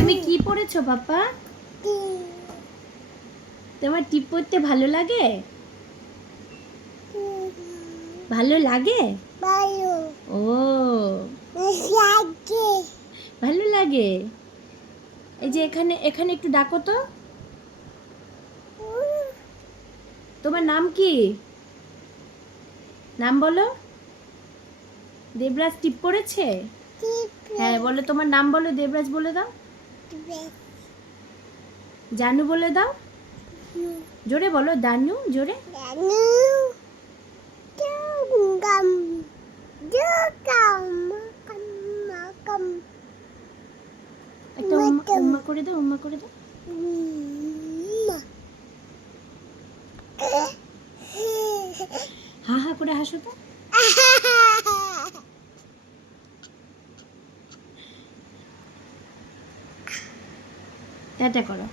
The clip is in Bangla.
তুমি কি পড়েছো পাপা? তোমার টিপ পড়তে ভালো লাগে? ভালো লাগে? ও ভালো লাগে। এই যে এখানে এখানে একটু ডাকো তো। তোমার নাম কি? নাম বলো। দেবরাজ টিপ পড়েছে? হ্যাঁ বলো, তোমার নাম বলো। দেবরাজ বলে দাও। জানু বলে দাও। জোরে বলো, দানু, জোরে। একটা উম্মা করে দাও, উম্মা করে দাও। হা হা করে হাসো তো। টাটা করো।